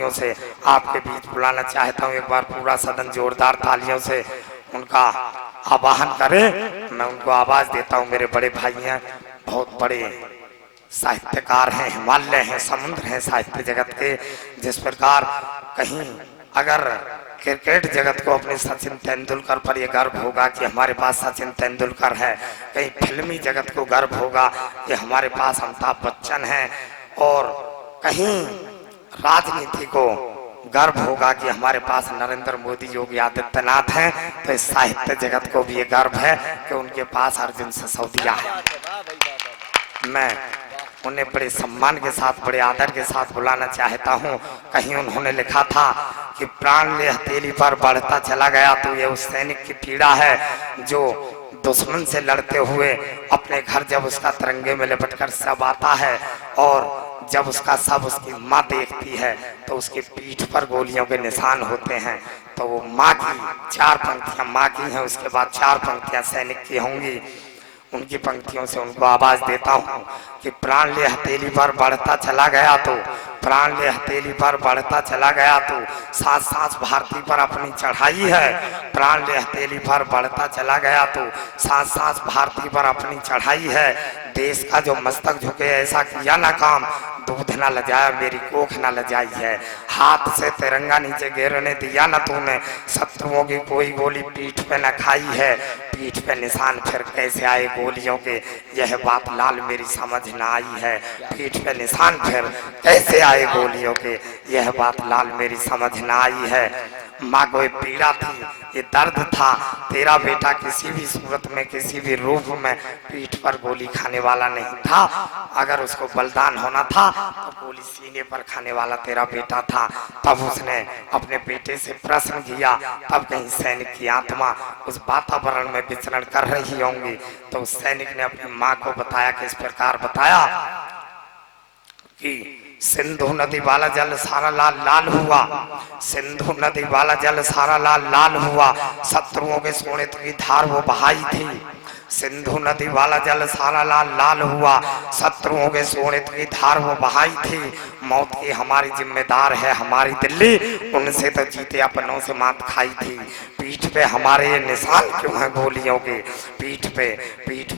पंक्तियों से आपके बीच बुलाना चाहता हूँ। एक बार पूरा सदन जोरदार तालियों से उनका आवाहन करे। मैं उनको आवाज देता हूँ। मेरे बड़े भाई हैं, बहुत बड़े साहित्यकार हैं, हिमालय हैं, समुद्र हैं साहित्य जगत के। जिस प्रकार कहीं अगर क्रिकेट जगत को अपने सचिन तेंदुलकर पर यह गर्व होगा कि हमारे पास सचिन तेंदुलकर है, कहीं फिल्मी जगत को गर्व होगा कि हमारे पास अमिताभ बच्चन है, और कहीं राजनीति को गर्व होगा कि हमारे पास नरेंद्र मोदी, योगी आदित्यनाथ हैं, तो इस साहित्य जगत को भी ये गर्व है कि उनके पास अर्जुन सिसोदिया है। मैं उन्हें बड़े सम्मान के साथ, बड़े आदर के साथ बुलाना चाहता हूँ। कहीं उन्होंने लिखा था कि प्राण ले हथेली पर बढ़ता चला गया, तो ये उस सैनिक की पीड़ा है जो दुश्मन से लड़ते हुए अपने घर जब उसका तिरंगे में लिपटकर शव आता है, और जब उसका शव उसकी माँ देखती है तो उसकी पीठ पर गोलियों के निशान होते हैं। तो वो माँ की 4 पंक्तियां माँ की हैं, उसके बाद 4 पंक्तियां सैनिक की होंगी। उनकी पंक्तियों से उनको आवाज देता हूँ कि प्राण ले हथेली पर बढ़ता चला गया, तो प्राण ले हथेली पर बढ़ता चला गया, तो सांस सांस भारती पर अपनी चढ़ाई है। प्राण ले हथेली पर बढ़ता चला गया, तो सांस सांस भारती पर अपनी चढ़ाई है। देश का जो मस्तक झुके ऐसा किया ना काम, दूध न लजाया मेरी कोख न लजाई है। हाथ से तिरंगा नीचे गिरने दिया न तूने, शत्रुओं की कोई गोली पीठ पे न खाई है। पीठ पे निशान फिर कैसे आए गोलियों के, यह बात लाल मेरी समझ न आई है। पीठ पे निशान फिर कैसे आए गोलियों के, यह बात लाल मेरी समझ न आई है। माँ को पीड़ा थी, ये दर्द था, तेरा बेटा किसी भी सूरत में, किसी भी रूप में पीठ पर गोली खाने वाला नहीं था। अगर उसको बलिदान होना था तो गोली सीने पर खाने वाला तेरा बेटा था। तब उसने अपने बेटे से प्रश्न किया, तब कहीं सैनिक की आत्मा उस वातावरण में विचरण कर रही होंगी। तो उस सैनिक ने अपनी माँ को बताया कि इस प्रकार बताया कि सिंधु नदी वाला जल सारा लाल लाल हुआ, सिंधु नदी वाला जल सारा लाल लाल हुआ, शत्रुओं के सोने की धार वो बहाई थी। सिंधु नदी वाला जल सारा लाल लाल हुआ, शत्रुओं के सोने की धार वो बहाई थी। मौत की हमारी जिम्मेदार है हमारी दिल्ली, उनसे तो जीते अपनों से मात खाई थी। पीठ पे हमारे ये निशान क्यों हैं गोलियों के, पीठ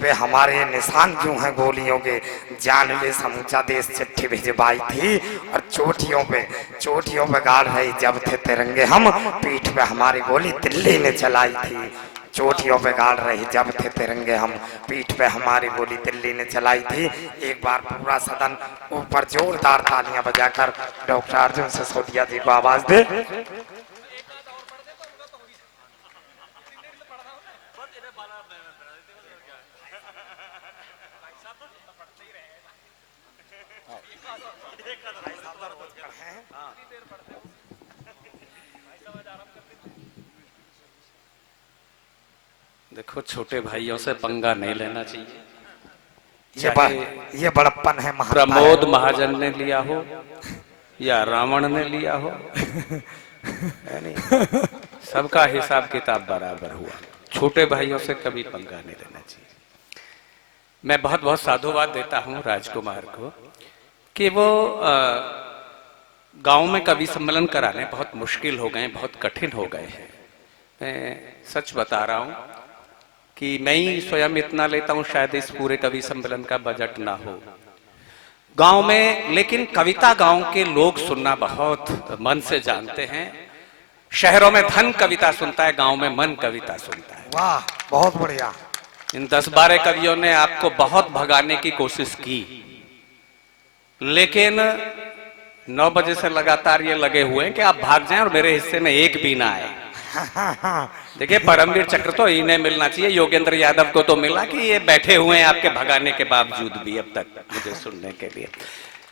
पे हमारे ये निशान क्यों हैं गोलियों के। जान ले समूचा देश चिट्ठी भिजवाई थी, और चोटियों पे गाड़ रही जब थे तिरंगे हम, पीठ पे हमारी गोली दिल्ली ने चलाई थी। चोटियों पे गाड़ रही जब थे तिरंगे हम, पीठ पे हमारी गोली दिल्ली ने चलाई थी। एक बार पूरा सदन ऊपर जोरदार तालियां बजाकर डॉक्टर अर्जुन सिसोदिया जी को आवाज दे। देखो, छोटे भाइयों से पंगा नहीं लेना चाहिए। ये बड़प्पन है। प्रमोद महाजन ने लिया हो या रावण ने लिया हो, सबका हिसाब किताब बराबर हुआ। छोटे भाइयों से कभी पंगा नहीं लेना चाहिए। मैं बहुत बहुत साधुवाद देता हूँ राजकुमार को कि वो गांव में कवि सम्मेलन कराने बहुत मुश्किल हो गए, बहुत कठिन हो गए हैं। मैं सच बता रहा हूँ कि मैं ही स्वयं इतना लेता हूँ, शायद इस पूरे कवि सम्मेलन का बजट ना हो गांव में। लेकिन कविता गांव के लोग सुनना बहुत मन से जानते हैं। शहरों में धन कविता सुनता है, गांव में मन कविता सुनता है। वाह, बहुत बढ़िया। इन 10-12 कवियों ने आपको बहुत भगाने की कोशिश की, लेकिन 9 बजे से लगातार ये लगे हुए हैं कि आप भाग जाएं और मेरे हिस्से में एक भी ना आए। देखिए, परमवीर चक्र तो इन्हें मिलना चाहिए, योगेंद्र यादव को तो मिला कि ये बैठे हुए हैं आपके भगाने के बावजूद भी अब तक मुझे सुनने के लिए।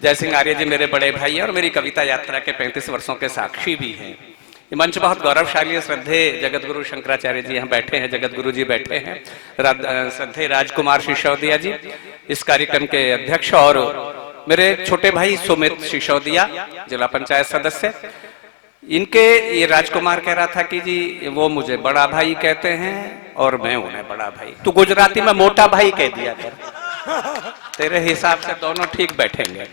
जय सिंह आर्य जी मेरे बड़े भाई हैं और मेरी कविता यात्रा के 35 वर्षों के साक्षी भी हैं। ये मंच बहुत गौरवशाली है। श्रद्धे जगतगुरु शंकराचार्य जी यहाँ बैठे हैं, जगतगुरु जी बैठे हैं, श्रद्धे राजकुमार सिसोदिया जी इस कार्यक्रम के अध्यक्ष, और मेरे छोटे भाई सुमित सिसोदिया जिला पंचायत सदस्य। इनके ये राजकुमार कह रहा था कि जी वो मुझे बड़ा भाई कहते हैं और मैं उन्हें बड़ा भाई, तू गुजराती में मोटा भाई कह दिया कर, तेरे हिसाब से दोनों ठीक बैठेंगे।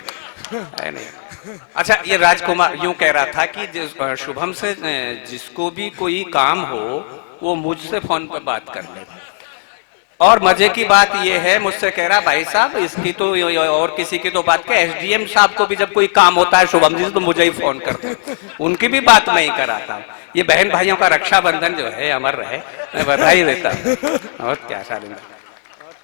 है नहीं। अच्छा, ये राजकुमार यूं कह रहा था कि शुभम से जिसको भी कोई काम हो वो मुझसे फोन पर बात कर ले। और मजे की बात ये है, मुझसे कह रहा भाई साहब इसकी तो और किसी की तो बात के, एसडीएम साहब को भी जब कोई काम होता है शुभम जी से तो मुझे ही फोन करते, उनकी भी बात नहीं कराता। ये बहन भाइयों का रक्षाबंधन जो है अमर रहे, मैं बधाई देता हूँ। और क्या शालिंदा,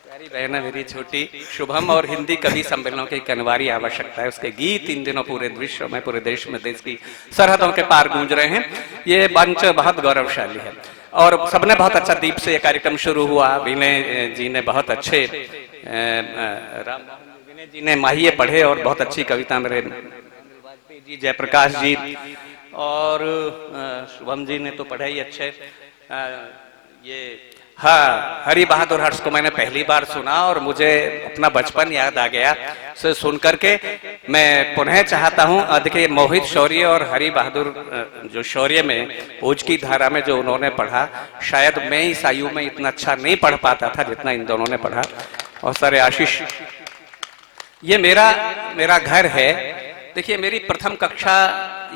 प्यारी बहन है मेरी छोटी शुभम, और हिंदी कवि सम्मेलनों की अनिवार्य आवश्यकता है। उसके गीत इन दिनों पूरे विश्व में, पूरे देश में, देश की सरहदों के पार गूंज रहे हैं। ये मंच बहुत गौरवशाली है और सबने बहुत अच्छा, दीप से ये कार्यक्रम शुरू हुआ। विनय जी ने बहुत अच्छे, विनय जी ने माहिए पढ़े और बहुत अच्छी कविता मेरे वाजपेयी जी, जयप्रकाश जी और शुभम जी ने तो पढ़े ही अच्छे। ये हाँ, हरि बहादुर हर्ष को मैंने पहली बार सुना और मुझे अपना बचपन याद आ गया। से सुन करके मैं पुनः चाहता हूँ, देखिए मोहित शौर्य और हरि बहादुर जो शौर्य में ओज की धारा में जो उन्होंने पढ़ा, शायद मैं इस आयु में इतना अच्छा नहीं पढ़ पाता था जितना इन दोनों ने पढ़ा। और सारे आशीष, ये मेरा घर है। देखिए मेरी प्रथम कक्षा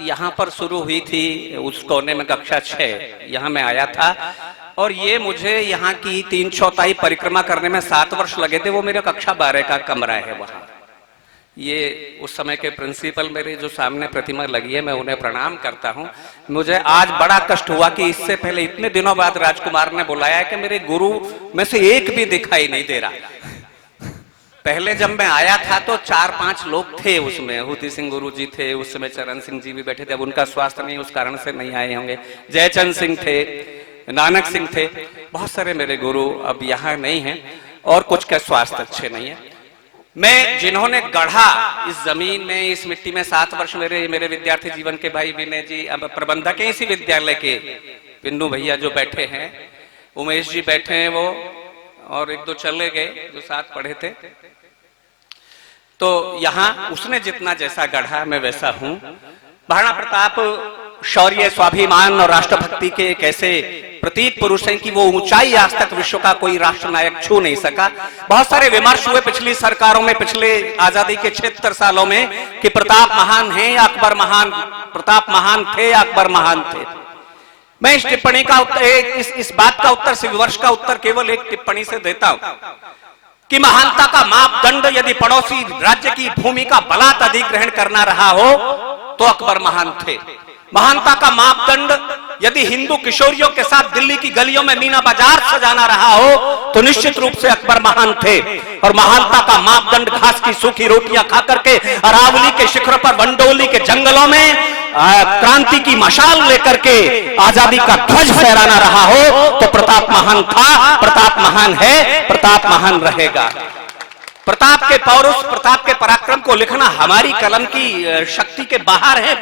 यहाँ पर शुरू हुई थी, उस कोने में कक्षा 6 यहाँ मैं आया था। और ये मुझे यहाँ की 3/4 परिक्रमा करने में 7 वर्ष लगे थे। वो मेरे कक्षा 12 का कमरा है वहाँ। ये उस समय के प्रिंसिपल मेरे जो सामने प्रतिमा लगी है, मैं उन्हें प्रणाम करता हूँ। मुझे आज बड़ा कष्ट हुआ कि इससे पहले इतने दिनों बाद राजकुमार ने बुलाया कि मेरे गुरु में से एक भी दिखाई नहीं दे रहा। पहले जब मैं आया था तो 4-5 लोग थे उसमें, हुती सिंह गुरु जी थे, उस समय चरण सिंह जी भी बैठे थे। अब उनका स्वास्थ्य नहीं, उस कारण से नहीं आए होंगे। जयचंद सिंह थे, नानक सिंह थे, बहुत सारे मेरे गुरु अब यहाँ नहीं हैं और कुछ के स्वास्थ्य अच्छे नहीं है। मैं जिन्होंने गढ़ा इस जमीन में, इस मिट्टी में 7 वर्ष मेरे विद्यार्थी जीवन के भाई विनय जी, अब प्रबंधक हैं इसी विद्यालय के, पिन्नू भैया जो बैठे हैं, उमेश जी बैठे हैं वो, और 1-2 चले गए जो साथ पढ़े थे। तो यहाँ उसने जितना जैसा गढ़ा मैं वैसा हूं। महाराणा प्रताप शौर्य, स्वाभिमान और राष्ट्रभक्ति के एक ऐसे प्रतीक पुरुष हैं कि वो ऊंचाई आज तक विश्व का कोई राष्ट्र नायक छू नहीं सका। बहुत सारे विमर्श हुए पिछली सरकारों में, पिछले आजादी के 76 सालों में, कि प्रताप महान है या अकबर महान, प्रताप महान थे या अकबर महान थे। मैं इस टिप्पणी का इस बात का उत्तर से, विमर्श का उत्तर केवल एक टिप्पणी से देता हूं कि महानता का मापदंड यदि पड़ोसी राज्य की भूमि का बलात् अधिग्रहण करना रहा हो तो अकबर महान थे। महानता का मापदंड यदि हिंदू किशोरियों के साथ दिल्ली की गलियों में मीना बाजार सजाना रहा हो तो निश्चित रूप से अकबर महान थे। और महानता का मापदंड घास की सूखी रोटियां खाकर के अरावली के शिखर पर, मंडोली के जंगलों में क्रांति की मशाल लेकर के आजादी का ध्वज फहराना रहा हो तो प्रताप महान था, प्रताप महान है, प्रताप महान रहेगा। प्रताप के पौरुष, प्रताप के पराक्रम को लिखना हमारी कलम की शक्ति के बाहर है।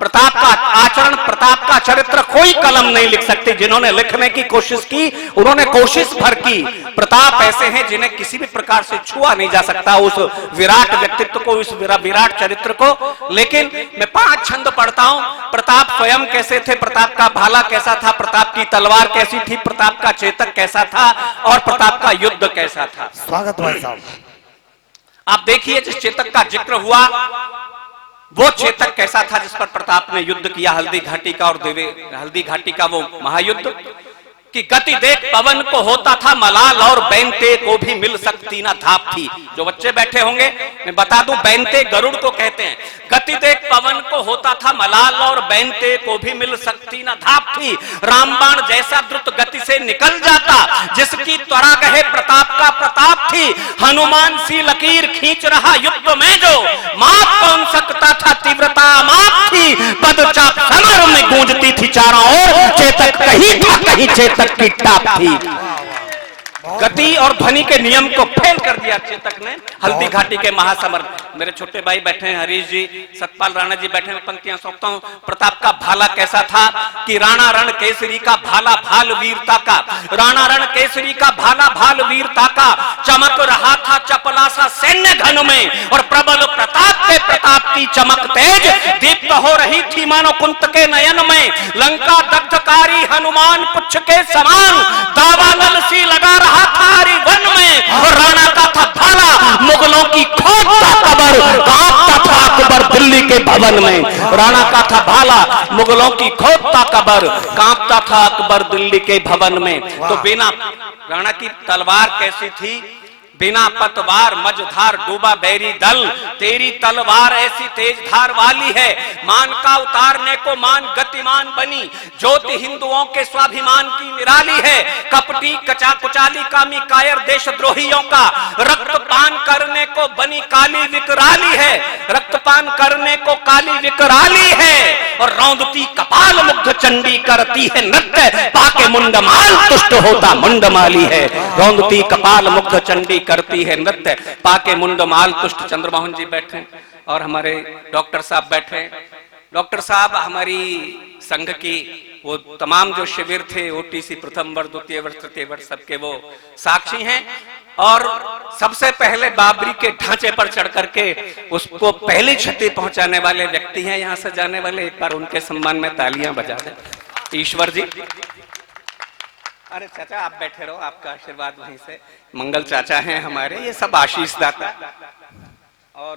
प्रताप का आचरण, प्रताप का चरित्र कोई कलम नहीं लिख सकती। जिन्होंने लिखने की कोशिश की उन्होंने कोशिश भर की। प्रताप ऐसे हैं जिन्हें किसी भी प्रकार से छुआ नहीं जा सकता, उस विराट व्यक्तित्व को, उस विराट चरित्र को। लेकिन मैं 5 छंद पढ़ता हूं। प्रताप स्वयं कैसे थे, प्रताप का भाला कैसा था, प्रताप की तलवार कैसी थी, प्रताप का चेतक कैसा था और प्रताप का युद्ध कैसा था। स्वागत भाई साहब। आप देखिए जिस चेतक का जिक्र हुआ वो चेतक कैसा था जिस पर प्रताप ने युद्ध किया, हल्दी घाटी का, और हल्दी घाटी का वो महायुद्ध। कि गति देख पवन को होता था मलाल और बैंते को भी मिल सकती ना धाप थी। जो बच्चे बैठे होंगे मैं बता दूं, बैंते गरुड़ को कहते हैं। गति देख पवन को होता था मलाल और बैंते को भी मिल सकती ना धाप थी। रामबाण जैसा द्रुत गति से निकल जाता जिसकी त्वरा गहे प्रताप का प्रताप थी। हनुमान सी लकीर खींच रहा युद्ध में जो माप कौन सकता था, तीव्रता माप थी। पदचाप समर में गूंजती थी चारों ओर, चेतक कहीं था कहीं चेतक की टाप थी। गति और ध्वनि के नियम को फेल कर दिया चेतक ने हल्दी घाटी के महासमर। मेरे छोटे भाई बैठे हैं, हरीश जी, सतपाल राणा जी बैठे हैं, पंक्तियां सौंपता हूं। प्रताप का भाला कैसा था कि राणा रण केसरी का भाला भाल वीरता का, राणा रण केसरी का भाला भाल वीरता का। चमक रहा था चपला सा सैन्य घन में और प्रबल प्रताप के प्रताप की चमक तेज दीप्त हो रही थी मानो कुंत के नयन में। लंका दग्धकारी हनुमान पुच्छ के समान दावानल सी लगा रहा था वन में। और राणा का था भाला मुगलों की खोद का कबर, भवन में। राणा का था भाला, मुगलों की खोदता कबर, कांपता था अकबर दिल्ली के भवन में। तो बिना राणा की तलवार कैसी थी? बिना पतवार मझधार डूबा बैरी दल, तेरी तलवार ऐसी तेज धार वाली है, मान का उतारने को मान गतिमान बनी, ज्योति हिंदुओं के स्वाभिमान की निराली है, कपटी कचा कुचाली कामी कायर देशद्रोहियों का, रक्तपान करने को बनी काली विकराली है, रक्तपान करने को काली विकराली है, और रौंदती कपाल मुग्ध चंडी करती है नृत्य, पाके मुंडमाल तुष्ट होता मुंडमाली है। रौंदती कपाल मुग्ध चंडी करती है नृत्य, पाके मुंडमाल तुष्ट। चंद्रमोहन जी बैठे और हमारे डॉक्टर साहब बैठे। डॉक्टर साहब हमारी संघ की वो तमाम जो शिविर थे, ओटीसी प्रथम वर्ष, द्वितीय वर्ष, तृतीय वर्ष, सबके वो साक्षी हैं। और सबसे पहले बाबरी के ढांचे पर चढ़ करके उसको पहली क्षति पहुंचाने वाले व्यक्ति हैं यहां से जाने वाले। एक बार उनके सम्मान में तालियां बजा दें। ईश्वर जी, अरे चाचा आप बैठे रहो, आपका आशीर्वाद वहीं से। मंगल चाचा हैं हमारे, ये सब आशीष दाता। और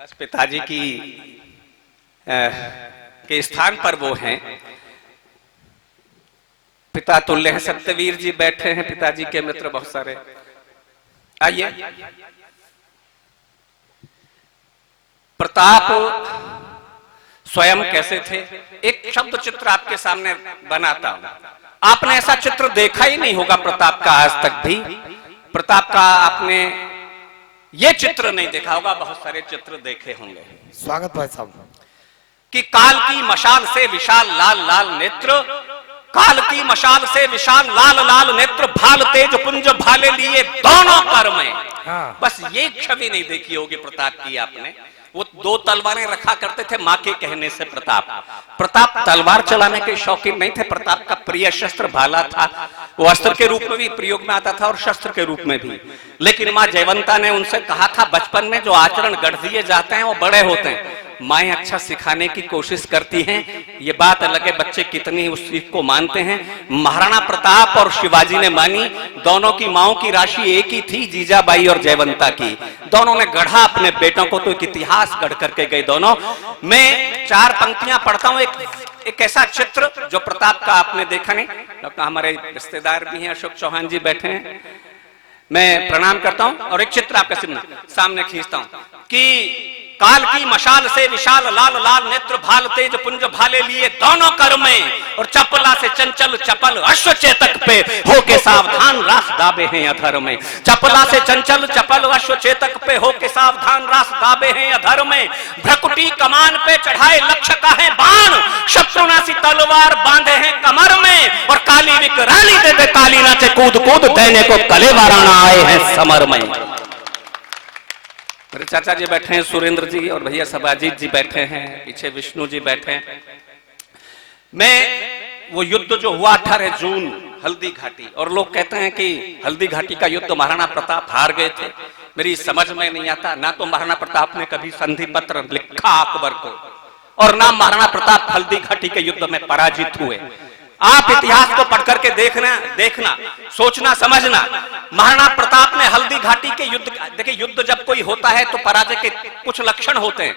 बस पिताजी की के स्थान पर वो हैं, पिता तुल्य हैं। सत्यवीर जी बैठे हैं, पिताजी के मित्र बहुत सारे। आइए। प्रताप स्वयं कैसे थे, एक शब्द चित्र आपके सामने बनाता हूं। आपने ऐसा चित्र देखा ही नहीं होगा प्रताप का आज तक भी। प्रताप का आपने ये चित्र नहीं देखा होगा, बहुत सारे चित्र देखे होंगे। स्वागत भाई साहब। कि काल की मशाल से विशाल लाल लाल नेत्र, काल की मशाल से विशाल लाल लाल नेत्र, भाल तेज पुंज भाले लिए दोनों कर में। हाँ। बस ये छवि नहीं देखी होगी प्रताप की आपने। वो दो तलवारें रखा करते थे मां के कहने से। प्रताप तलवार चलाने के शौकीन नहीं थे। प्रताप का प्रिय शस्त्र भाला था। वो अस्त्र के रूप में भी प्रयोग में आता था और शस्त्र के रूप में भी। लेकिन मां जयवंता ने उनसे कहा था, बचपन में जो आचरण गढ़ दिए जाते हैं वो बड़े होते हैं। माएं अच्छा सिखाने की कोशिश करती हैं, ये बात अलग है बच्चे कितनी उस चीज को मानते हैं। महाराणा प्रताप और शिवाजी ने मानी। दोनों की माओं की राशि एक ही थी, जीजाबाई और जयवंता की। दोनों ने गढ़ा अपने बेटों को, तो एक इतिहास गढ़ करके गए दोनों। मैं चार पंक्तियां पढ़ता हूं, एक ऐसा चित्र जो प्रताप का आपने देखा नहीं। डॉक्टर हमारे रिश्तेदार भी हैं, अशोक चौहान जी बैठे हैं, मैं प्रणाम करता हूं। और एक चित्र आपका सामने खींचता हूं कि काल की मशाल से विशाल लाल लाल नेत्र, भाल तेज पुंज भाले लिए दोनों कर में, और चपला से चंचल चपल अश्व चेतक पे होके सावधान रास दाबे हैं अधर में। चपला से चंचल चपल अश्व चेतक पे होके सावधान रास दाबे हैं अधर में। भ्रकुटी कमान पे चढ़ाए लक्ष्य का है बाण, शत्रुनासी तलवार बांधे हैं कमर में, और काली विकराली दे दे काली नाचे कूद कूद, देने को कलेवाराना आए हैं समर में। मेरे चाचा जी बैठे हैं, सुरेंद्र जी, और भैया सबाजीत जी बैठे हैं, पीछे विष्णु जी बैठे हैं। मैं वो युद्ध जो हुआ 18 जून हल्दी घाटी, और लोग कहते हैं कि हल्दी घाटी का युद्ध महाराणा प्रताप हार गए थे। मेरी समझ में नहीं आता, ना तो महाराणा प्रताप ने कभी संधि पत्र लिखा अकबर को, और ना महाराणा प्रताप हल्दी घाटी के युद्ध में पराजित हुए। आप इतिहास को पढ़ करके देखना, सोचना, समझना। महाराणा प्रताप ने हल्दी घाटी के युद्ध, देखिए युद्ध जब कोई होता है तो पराजय के कुछ लक्षण होते हैं।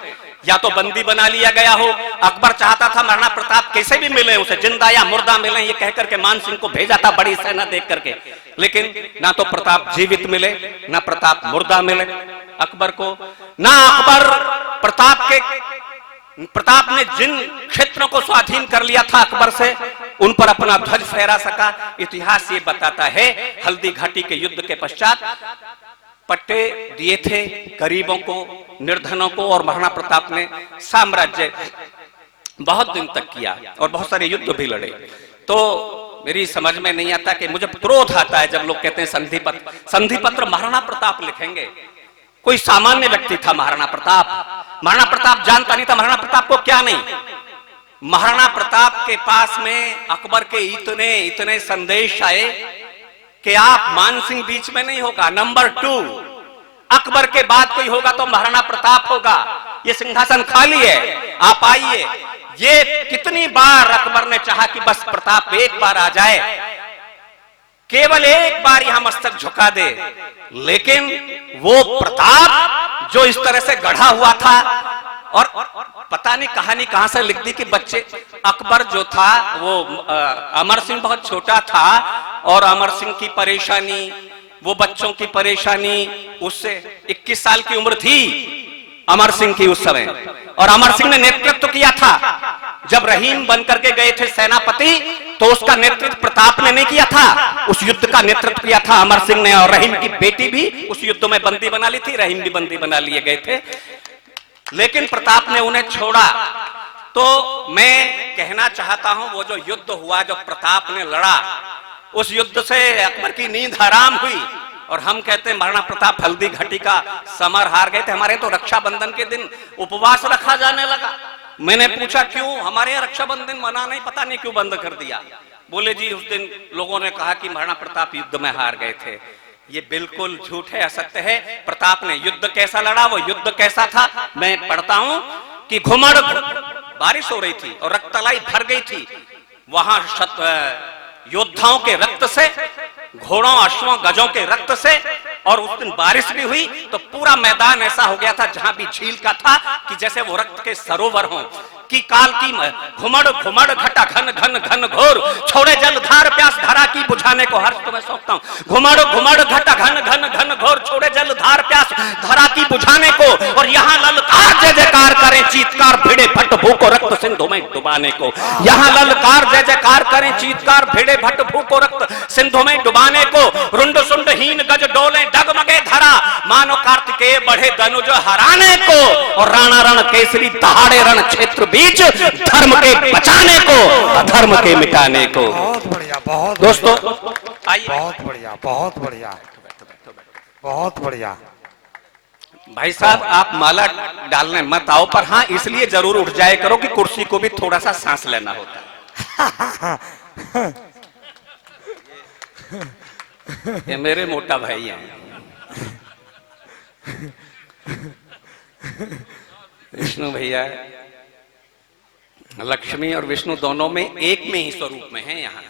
या तो बंदी बना लिया गया हो, अकबर चाहता था महाराणा प्रताप कैसे भी मिले उसे, जिंदा या मुर्दा मिले, ये कह करके मान सिंह को भेजा था बड़ी सेना देख करके। लेकिन ना तो प्रताप जीवित मिले, ना प्रताप मुर्दा मिले अकबर को। ना अकबर प्रताप ने जिन क्षेत्रों को स्वाधीन कर लिया था अकबर से, उन पर अपना ध्वज फहरा सका। इतिहास ये बताता है हल्दी घाटी के युद्ध के पश्चात पट्टे दिए थे गरीबों को, निर्धनों को, और महाराणा प्रताप ने साम्राज्य बहुत दिन तक किया और बहुत सारे युद्ध भी लड़े। तो मेरी समझ में नहीं आता कि मुझे क्रोध आता है जब लोग कहते हैं संधि पत्र महाराणा प्रताप लिखेंगे। कोई सामान्य व्यक्ति था महाराणा प्रताप जानता नहीं था महाराणा प्रताप को क्या नहीं। महाराणा प्रताप के पास में अकबर के इतने संदेश आए कि आप मान सिंह बीच में नहीं होगा, नंबर 2 अकबर के बाद कोई होगा तो महाराणा प्रताप होगा, ये सिंहासन खाली है, आप आइए। ये कितनी बार अकबर ने चाहा कि बस प्रताप एक बार आ जाए, केवल एक बार यहां मस्तक झुका दे, लेकिन वो प्रताप जो इस तरह से गढ़ा हुआ था। और पता नहीं कहानी कहां से लिख दी कि बच्चे अकबर जो था वो अमर सिंह बहुत छोटा था और अमर सिंह की परेशानी, वो बच्चों की परेशानी, उससे 21 साल की उम्र थी अमर सिंह की उस समय, और अमर सिंह ने नेतृत्व किया था। जब रहीम बनकर के गए थे सेनापति तो उसका नेतृत्व प्रताप ने नहीं किया था, उस युद्ध का नेतृत्व किया था अमर सिंह ने, और रहीम की बेटी भी उस युद्ध में बंदी बना ली थी, रहीम भी बंदी बना लिए गए थे, लेकिन प्रताप ने उन्हें छोड़ा। तो मैं कहना चाहता हूं वो जो युद्ध हुआ, जो प्रताप ने लड़ा, उस युद्ध से अकबर की नींद हराम हुई। और हम कहते हैं महाराणा प्रताप हल्दी घाटी का समर हार गए थे। हमारे तो रक्षाबंधन के दिन उपवास रखा जाने लगा। मैंने पूछा क्यों? हमारे यहाँ रक्षाबंधन मना नहीं, पता नहीं क्यों बंद कर दिया। बोले जी उस दिन लोगों ने कहा कि महाराणा प्रताप युद्ध में हार गए थे। ये बिल्कुल झूठ है, असत्य है। प्रताप ने युद्ध कैसा लड़ा, वो युद्ध कैसा था, मैं पढ़ता हूं कि घुमड़, बारिश हो रही थी और रक्तलाई भर गई थी वहां योद्धाओं के रक्त से, घोड़ों अश्वों गजों के रक्त से, और उस दिन बारिश भी हुई तो पूरा मैदान ऐसा हो गया था जहां भी झील का था कि जैसे वो रक्त के सरोवर हों। कि काल की घुमड़ घुमड़ घटा घन घन घन घोर, छोड़े जल धार प्यास धरा की बुझाने को, हर्ष तुम्हें सौंपता हूं। घुमड़ घुमड़ घटा घन घन घन घोर, छोड़े जल धार प्यास धरा की बुझाने को, और यहाँ ललकार जय जयकार करें चीतकार भिड़े भट्ट भूको रक्त सिंधु में डुबाने को। यहाँ ललकार जय जयकार करें चीतकार भिड़े भट्ट भूको रक्त सिंधु में डुबाने को। रुंड सुंड हीन गज डोले डगमगे धरा, मानो कार्तिकेय बढ़े धनुज हराने को, और राणा रण केसरी दहाड़े रण क्षेत्र बीच, धर्म के बचाने को अधर्म के मिटाने को। बहुत बढ़िया, बहुत दोस्तों आइए, बहुत बढ़िया, बहुत बढ़िया, बहुत बढ़िया। भाई साहब आप माला डालने मत आओ, पर हाँ इसलिए जरूर उठ जाए करो कि कुर्सी को भी थोड़ा सा सांस लेना होता है। ये मेरे मोटा भाई हैं, विष्णु भैया, लक्ष्मी और विष्णु दोनों में एक में ही स्वरूप में है यहाँ,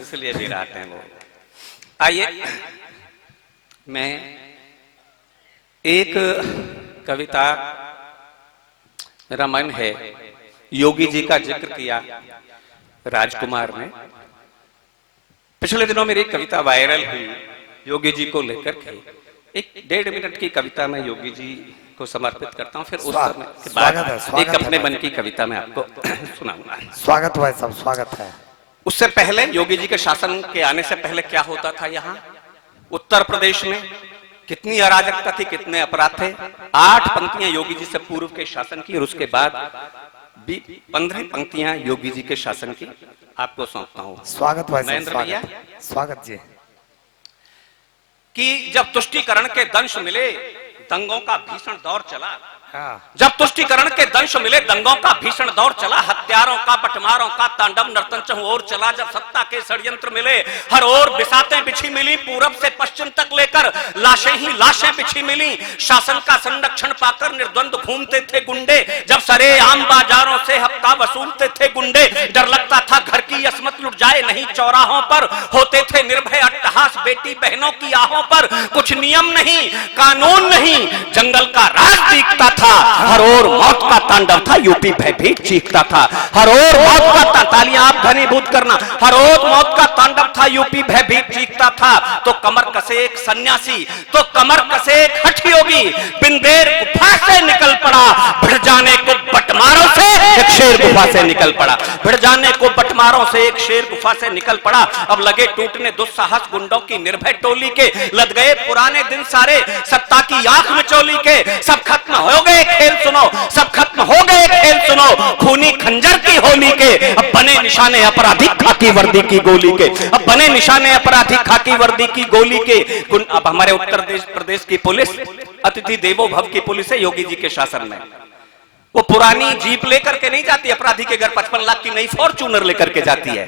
इसलिए विराट हैं वो। आइए मैं एक कविता, मेरा मन है, योगी जी का जिक्र किया राजकुमार ने। पिछले दिनों मेरी एक कविता वायरल हुई योगी जी को लेकर के। एक 1.5 मिनट की कविता मैं योगी जी को समर्पित करता हूं, फिर उस समय के बाद एक अपने मन की कविता मैं आपको सुनाऊंगा। स्वागत भाई साहब, स्वागत है। उससे पहले योगी जी के शासन के आने से पहले क्या होता था यहाँ उत्तर प्रदेश में, कितनी अराजकता थी, कितने अपराध थे। 8 पंक्तियां योगी जी से पूर्व के शासन की, और उसके बाद 15 पंक्तियां योगी जी के शासन की आपको सौंपता हूं। स्वागत भाई साहब, महेंद्र भैया, स्वागत जी। कि जब तुष्टीकरण के दंश मिले, दंगों का भीषण दौर चला। हाँ। जब तुष्टीकरण के दंश मिले, दंगों का भीषण दौर चला, हत्यारों का बटमारों का तांडव नर्तन चहुं ओर चला। जब सत्ता के षड्यंत्र मिले, हर ओर बिसातें बिछी मिली, पूरब से पश्चिम तक लेकर लाशें ही लाशें बिछी मिली। शासन का संरक्षण पाकर निर्द्वंद घूमते थे गुंडे, जब सरे आम बाजारों से हफ्ता वसूलते थे गुंडे। डर लगता था घर की असमत लुट जाए नहीं चौराहों पर, होते थे निर्भय अट्टहास बेटी बहनों की आहों पर। कुछ नियम नहीं, कानून नहीं, जंगल का राज दिखता था, हर ओर मौत का तांडव था, यूपी भयभीत चीखता था। हर ओर मौत का, तालियां आप घनीभूत करना, हर ओर मौत का तांडव था, यूपी भयभीत चीखता था। तो कमर कसे एक सन्यासी, तो कमर कसे एक हठ योगी, बिंदेर गुफा से निकल पड़ा, भिड़ जाने को बटमारों से एक शेर गुफा से निकल पड़ा। भिड़ जाने को बटमारों से एक शेर गुफा से निकल पड़ा। अब लगे टूटने दुस्साहस गुंडों की निर्भय टोली के, लद गए पुराने दिन सारे सत्ता की आंख में चोली के। सब खत्म हो गए खेल सुनो, सब खत्म हो गए खेल सुनो, खूनी खंजर की होली के। अब बने निशाने अपराधी खाकी वर्दी की गोली के, अब बने निशाने अपराधी खाकी वर्दी की गोली के। अब हमारे उत्तर प्रदेश की पुलिस अतिथि देवो भव की पुलिस है योगी जी के शासन में। वो पुरानी जीप लेकर के नहीं जाती अपराधी के घर, 55 लाख की नई फॉर्च्यूनर लेकर के जाती है,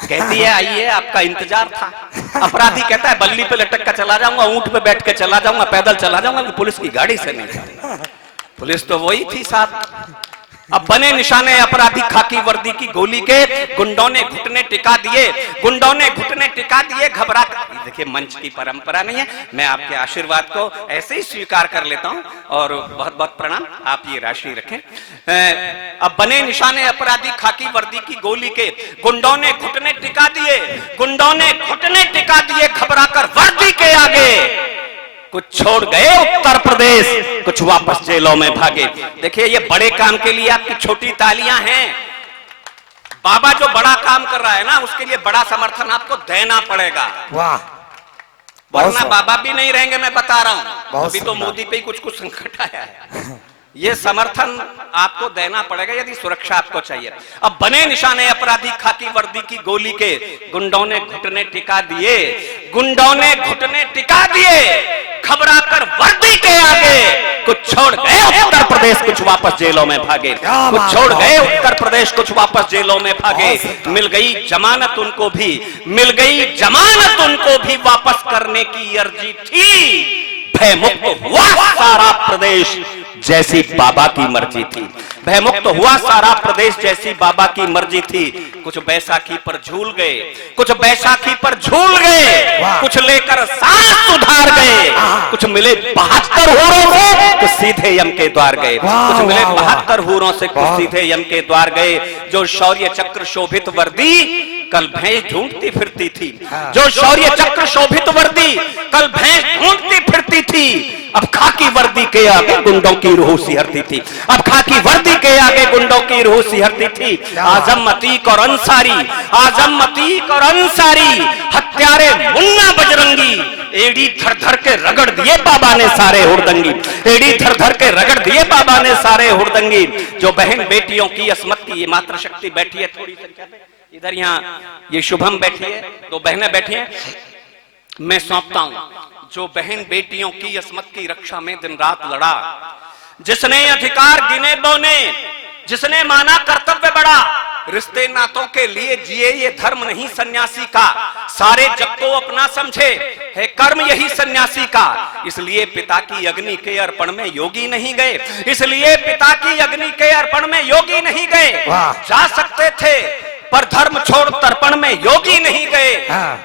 कहती है आइए आपका इंतजार था। अपराधी कहता है बल्ली पे लटक कर चला जाऊंगा, ऊंट पे बैठ के चला जाऊंगा, पैदल चला जाऊंगा, पुलिस की गाड़ी से नहीं जाऊंगा। पुलिस तो वही थी साहब, अब बने निशाने अपराधी खाकी वर्दी की गोली के, गुंडों ने घुटने टिका दिए, गुंडों ने घुटने टिका दिए, घबरा। देखिए मंच की परंपरा नहीं है, मैं आपके आशीर्वाद को ऐसे ही स्वीकार कर लेता हूं और बहुत बहुत प्रणाम, आप ये राशि रखें। अब बने निशाने अपराधी खाकी वर्दी की गोली के, गुंडों ने घुटने टिका दिए, गुंडों ने घुटने टिका दिए, घबराकर वर्दी के आगे। कुछ छोड़ गए उत्तर प्रदेश, कुछ वापस जेलों में भागे। देखिए ये बड़े काम के लिए आपकी छोटी तालियां हैं। बाबा जो बड़ा काम कर रहा है ना, उसके लिए बड़ा समर्थन आपको देना पड़ेगा। वाह, वरना बाबा भी नहीं रहेंगे, मैं बता रहा हूं। अभी तो सुंदर। मोदी पे ही कुछ कुछ संकट आया है। ये समर्थन आपको देना पड़ेगा यदि सुरक्षा आपको चाहिए। अब बने निशाने अपराधी खाकी वर्दी की गोली के, गुंडों ने घुटने टिका दिए, गुंडों ने घुटने टिका दिए, घबराकर वर्दी के आगे। कुछ छोड़ गए उत्तर प्रदेश, कुछ वापस जेलों में भागे। कुछ छोड़ गए उत्तर प्रदेश, कुछ वापस जेलों में भागे। मिल गई जमानत उनको भी, मिल गई जमानत उनको भी, वापस करने की अर्जी थी। भयमुक्त हुआ सारा प्रदेश, जैसी बाबा की मर्जी थी। भयमुक्त हुआ सारा प्रदेश, जैसी बाबा की मर्जी थी। कुछ बैसाखी पर झूल गए, कुछ बैसाखी पर झूल गए, कुछ लेकर सांस सुधार गए, कुछ मिले 72 हूरों से, कुछ सीधे यम के द्वार गए। कुछ मिले 72 हूरों से, कुछ सीधे यम के द्वार गए। जो शौर्य चक्र शोभित वर्दी कल भैंस ढूंढती फिरती थी, जो शौर्य चक्र शोभित वर्दी कल भैंस ढूंढती फिरती थी, अब खाकी वर्दी के आगे गुंडों की रूह सिहरती थी। अब खाकी वर्दी के आगे गुंडों की रूह सिहरती थी। आजम अतीक और अंसारी, आजम अतीक और अंसारी, हत्यारे मुन्ना बजरंगी, एड़ी धर धर के रगड़ दिए बाबा ने सारे हुड़दंगी, एड़ी धर धर के रगड़ दिए बाबा ने सारे हुड़दंगी। जो बहन बेटियों की असमत की, ये मातृशक्ति बैठी है थोड़ी संख्या में इधर, यहाँ ये शुभम बैठी है, दो बहनें बैठी हैं, मैं सौंपता हूं। जो बहन बेटियों की असमत की रक्षा में दिन रात लड़ा, जिसने अधिकार गिने बोने, जिसने माना कर्तव्य बड़ा, रिश्ते नातों के लिए जिए ये धर्म नहीं सन्यासी का, सारे जग को अपना समझे है कर्म यही सन्यासी का। इसलिए पिता की अग्नि के अर्पण में योगी नहीं गए, इसलिए पिता की अग्नि के अर्पण में योगी नहीं गए। जा सकते थे पर धर्म छोड़ तर्पण में योगी नहीं गए।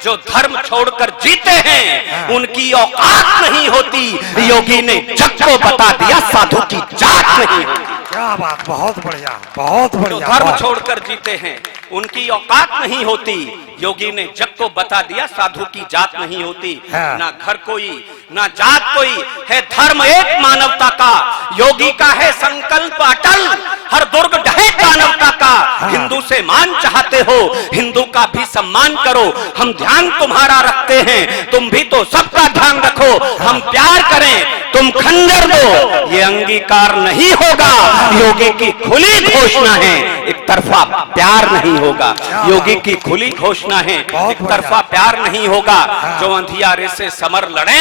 जो धर्म छोड़कर जीते हैं उनकी औकात नहीं होती, योगी ने जग को बता दिया साधु की जात नहीं होती। क्या बात, बहुत बढ़िया, बहुत बढ़िया। जो धर्म छोड़कर जीते हैं उनकी औकात नहीं होती, योगी ने जग को बता दिया साधु की जात नहीं होती। ना घर कोई ना जात कोई है, धर्म एक मानवता का, योगी का है संकल्प अटल, हर दुर्ग ढहे दानवता का। हिंदू से मान चाहते हो, हिंदू का भी सम्मान करो, हम ध्यान तुम्हारा रखते हैं, तुम भी तो सबका ध्यान रखो। हम प्यार करें तुम खंजर दो, ये अंगीकार नहीं होगा। योगी की खुली घोषणा है, एक तरफा प्यार नहीं होगा। योगी की खुली घोषणा है, एक तरफा प्यार नहीं होगा। जो अंधियारे से समर लड़े,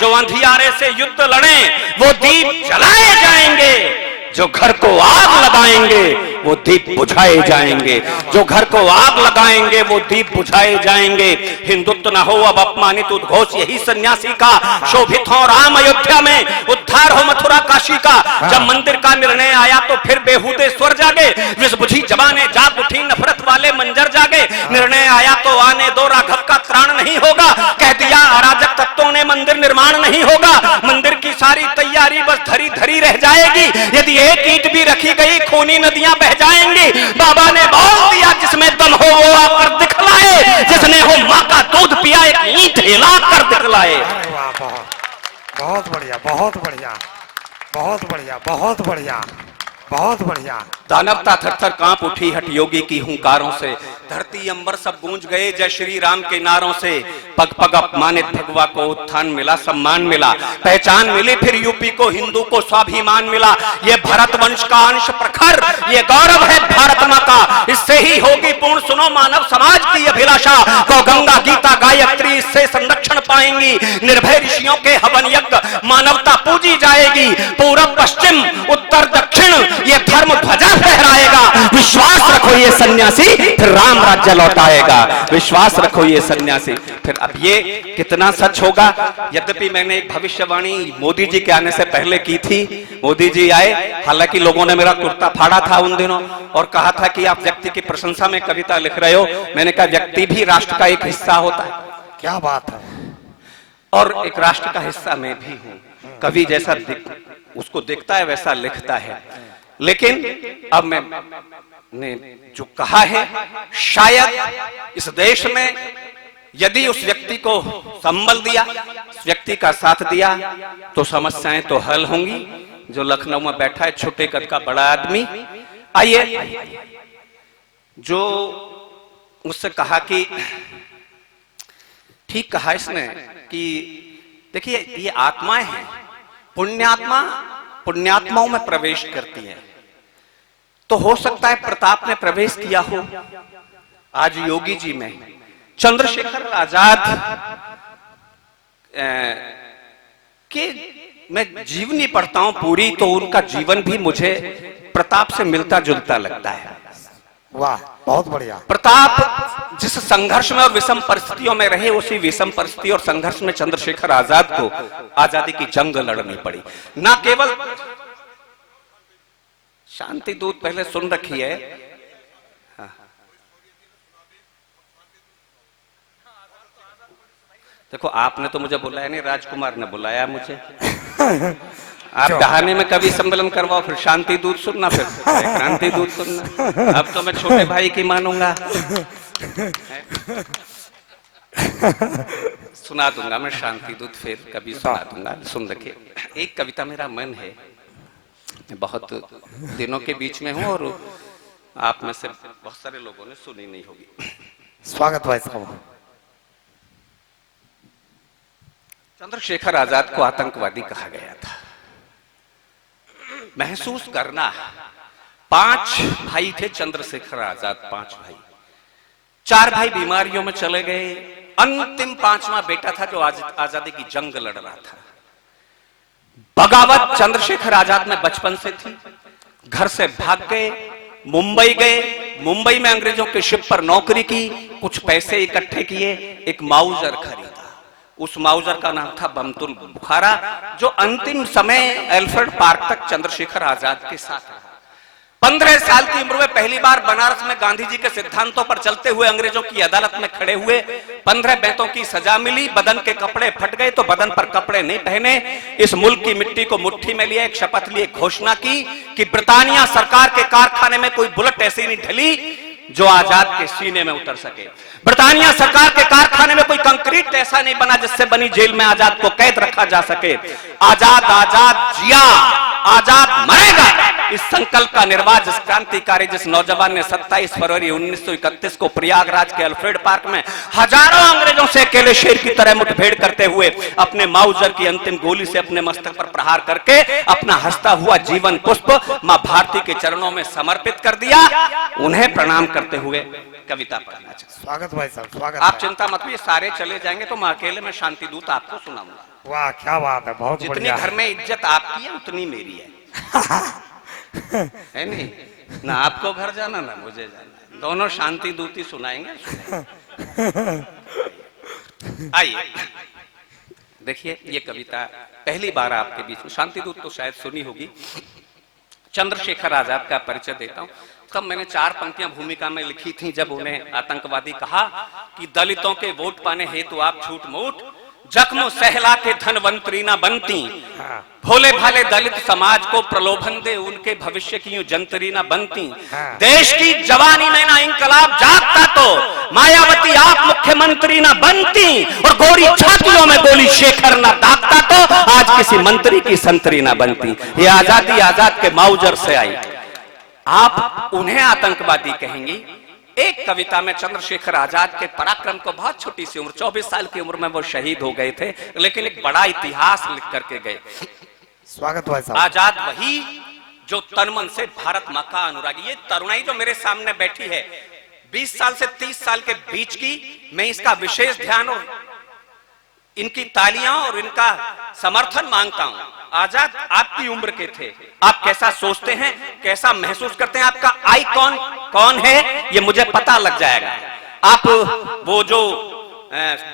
जो अंधियारे से युद्ध लड़े, वो दीप जलाए जाएंगे। जो घर को आग लगाएंगे वो दीप बुझाए जाएंगे, जो घर को आग लगाएंगे वो दीप बुझाए जाएंगे। हिंदुत्व न हो अब अपमानित उद्घोष यही सन्यासी का, शोभित हो राम अयोध्या में, उद्धार हो मथुरा काशी का। जब मंदिर का निर्णय आया तो फिर बेहूदे स्वर जागे, विष बुझी जबाने जाग उठी नफरत वाले मंजर जागे। निर्णय आया तो आने दो राघव का त्राण नहीं होगा, कह दिया अराजक तत्वों ने मंदिर निर्माण नहीं होगा। मंदिर की सारी तैयारी बस धरी धरी रह जाएगी, यदि एक ईंट भी रखी गई खूनी नदियां बह जाएंगी। बाबा ने बोल दिया जिसमें दम हो वो आकर दिखलाए, जिसने हो माँ का दूध पिया एक ईंट हिला कर दिखलाए। बहुत बढ़िया, बहुत बढ़िया, बहुत बढ़िया, बहुत बढ़िया, बहुत बढ़िया। दानवता थर-थर कांप उठी हट योगी की हुंकारों से, धरती अंबर सब गूंज गए जय श्री राम के नारों से। पग पग अपमानित भगवा को उत्थान मिला, सम्मान मिला, पहचान मिली, फिर यूपी को हिंदू को स्वाभिमान मिला। ये भरत वंश का अंश प्रखर, ये गौरव है भारत माँ का, इससे ही होगी पूर्ण सुनो मानव समाज की अभिलाषा। तो गंगा गीता गायत्री इससे संरक्षण पाएंगी, निर्भय ऋषियों के हवन यज्ञ मानवता पूजी जाएगी। पूरब पश्चिम उत्तर दक्षिण ये धर्म ध्वजा फहराएगा। विश्वास रखो ये सन्यासी, फिर राम राज्य लौटाएगा। विश्वास रखो ये सन्यासी। फिर अब ये कितना सच होगा? यद्यपि मैंने एक भविष्यवाणी मोदी जी के आने से पहले की थी। मोदी जी आए, हालांकि लोगों ने मेरा कुर्ता फाड़ा था उन दिनों और कहा था कि आप व्यक्ति की प्रशंसा में कविता लिख रहे हो। मैंने कहा व्यक्ति भी राष्ट्र का एक हिस्सा होता है। क्या बात है। और एक राष्ट्र का हिस्सा मैं भी हूं। कवि जैसा उसको देखता है वैसा लिखता है। लेकिन अब मैंने जो कहा है, शायद इस देश में यदि उस व्यक्ति को संबल दिया, उस व्यक्ति का साथ दिया, तो समस्याएं तो हल होंगी। जो लखनऊ में बैठा है छोटे कद का बड़ा आदमी, आइए, जो मुझसे कहा कि ठीक कहा इसने कि देखिए ये आत्माएं हैं, पुण्यात्मा पुण्यात्माओं में प्रवेश करती है। तो हो सकता है प्रताप ने प्रवेश किया हो आज योगी जी में। चंद्रशेखर आजाद के मैं जीवनी पढ़ता हूं पूरी, तो उनका जीवन भी मुझे प्रताप से मिलता जुलता लगता है। वाह, बहुत बढ़िया। प्रताप जिस संघर्ष में और विषम परिस्थितियों में रहे, उसी विषम परिस्थिति और संघर्ष में चंद्रशेखर आजाद को आजादी की जंग लड़नी पड़ी। ना केवल शांति दूत पहले सुन रखी है। हाँ। देखो आपने तो मुझे बुलाया नहीं, राजकुमार ने बुलाया मुझे। आप कहानी में कभी सम्मेलन करवाओ, फिर शांति दूत सुनना, फिर क्रांति दूत सुनना। अब तो मैं छोटे भाई की मानूंगा। सुना दूंगा मैं शांति दूत, फिर कभी सुना दूंगा। सुन रखिए, एक कविता मेरा मन है, बहुत दिनों के बीच में हूं और आप में से बहुत सारे लोगों ने सुनी नहीं होगी। स्वागत भाई साहब। चंद्रशेखर आजाद को आतंकवादी कहा गया था। महसूस करना, 5 भाई थे चंद्रशेखर आजाद, 5 भाई। 4 भाई बीमारियों में चले गए। अंतिम 5वां बेटा था जो आजादी की जंग लड़ रहा था। बगावत चंद्रशेखर आजाद में बचपन से थी। घर से भाग गए, मुंबई गए। मुंबई में अंग्रेजों के शिप पर नौकरी की, कुछ पैसे इकट्ठे किए, एक माउजर खरीदा। उस माउजर का नाम था बमतुल बुखारा, जो अंतिम समय एल्फ्रेड पार्क तक चंद्रशेखर आजाद के साथ रहा। 15 साल की उम्र में पहली बार बनारस में गांधी जी के सिद्धांतों पर चलते हुए अंग्रेजों की अदालत में खड़े हुए। 15 बेंतों की सजा मिली, बदन के कपड़े फट गए तो बदन पर कपड़े नहीं पहने, इस मुल्क की मिट्टी को मुट्ठी में लिया, एक शपथ लिए, घोषणा की कि ब्रिटानिया सरकार के कारखाने में कोई बुलेट ऐसी नहीं ढली जो आजाद के सीने में उतर सके। ब्रिटानिया सरकार के कारखाने में कोई कंक्रीट ऐसा नहीं बना जिससे बनी जेल में आजाद को कैद रखा जा सके। आजाद आजाद जिया, आजाद मरेगा, इस संकल्प का निर्वाह जिस क्रांतिकारी, जिस नौजवान ने 27 फरवरी 1931 को प्रयागराज के अल्फ्रेड पार्क में हजारों अंग्रेजों से अकेले शेर की तरह मुठभेड़ करते हुए अपने माउजर की अंतिम गोली से अपने मस्तक पर प्रहार करके अपना हंसता हुआ जीवन पुष्प मां भारती के चरणों में समर्पित कर दिया, उन्हें प्रणाम करते हुए कविता पढ़ना चाहिए। स्वागत भाई साहब, स्वागत। आप चिंता मत कीजिए, सारे चले जाएंगे तो मैं अकेले में शांति दूत आपको सुनाऊंगा। वाह, क्या बात है, बहुत बढ़िया। जितनी घर में इज्जत आपकी है उतनी मेरी है। है नहीं ना, आपको घर जाना ना मुझे जाना, दोनों शांति दूती सुनाएंगे। आइए देखिए, ये कविता पहली बार आपके बीच में, शांति दूत तो शायद सुनी होगी। चंद्रशेखर आजाद का परिचय देता हूं। तब मैंने 4 पंक्तियां भूमिका में लिखी थी जब उन्हें आतंकवादी कहा कि दलितों के वोट पाने हेतु आप झूठ मूठ जख्म सहला के धनवंतरी ना बनती, भोले भाले दलित समाज को प्रलोभन दे उनके भविष्य की यूं जंतरी ना बनती। देश की जवानी में ना इंकलाब जागता तो मायावती आप मुख्यमंत्री ना बनती, और गोरी छातियों में गोली शेखर ना दागता तो आज किसी मंत्री की संतरी ना बनती। ये आजादी आजाद के माउजर से आई। आप उन्हें आतंकवादी कहेंगी। एक कविता में चंद्रशेखर आजाद के पराक्रम को, बहुत छोटी सी उम्र, 24 साल की उम्र में वो शहीद हो गए थे, लेकिन एक बड़ा इतिहास लिख करके गए। स्वागत भाई साहब। आजाद वही जो तन मन से भारत मां का अनुरागी। ये तरुणाई जो मेरे सामने बैठी है, 20 साल से 30 साल के बीच की, मैं इसका विशेष ध्यान और इनकी तालियां और इनका समर्थन मांगता हूं। आजाद आपकी उम्र के थे, आप कैसा सोचते हैं, कैसा महसूस करते हैं, आपका आइकॉन कौन है, ये मुझे पता लग जाएगा। आप वो जो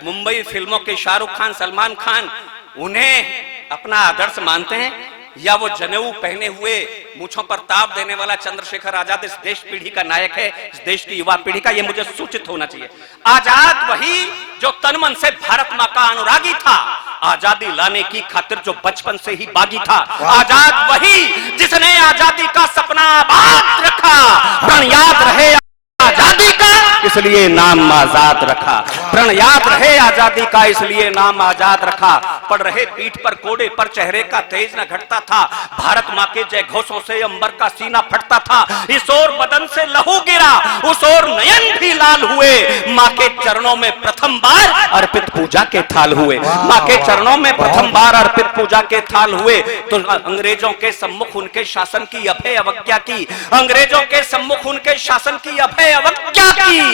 मुंबई फिल्मों के शाहरुख खान, सलमान खान, उन्हें अपना आदर्श मानते हैं, या वो जनेऊ पहने हुए मूंछों पर ताव देने वाला चंद्रशेखर आजाद इस देश पीढ़ी का नायक है, इस देश की युवा पीढ़ी का, ये मुझे सूचित होना चाहिए। आजाद वही जो तन मन से भारत मां का अनुरागी था, आजादी लाने की खातिर जो बचपन से ही बागी था। आजाद वही जिसने आजादी का सपना आबाद रखा, प्रण याद रहे आजादी का इसलिए नाम आजाद रखा, प्रण याद रहे आजादी का इसलिए नाम आजाद रखा। पड़ रहे पीठ पर कोड़े पर चेहरे का तेज न घटता था, भारत माँ के जय घोषों से अंबर का सीना फटता था। इस ओर बदन से लहू गिरा, उस ओर नयन भी लाल हुए, माँ के चरणों में प्रथम बार अर्पित पूजा के थाल हुए, माँ के चरणों में प्रथम बार अर्पित पूजा के थाल हुए। तो अंग्रेजों के सम्मुख उनके शासन की अभय अवज्ञा की, अंग्रेजों के सम्मुख उनके शासन की अभय अवज्ञा की।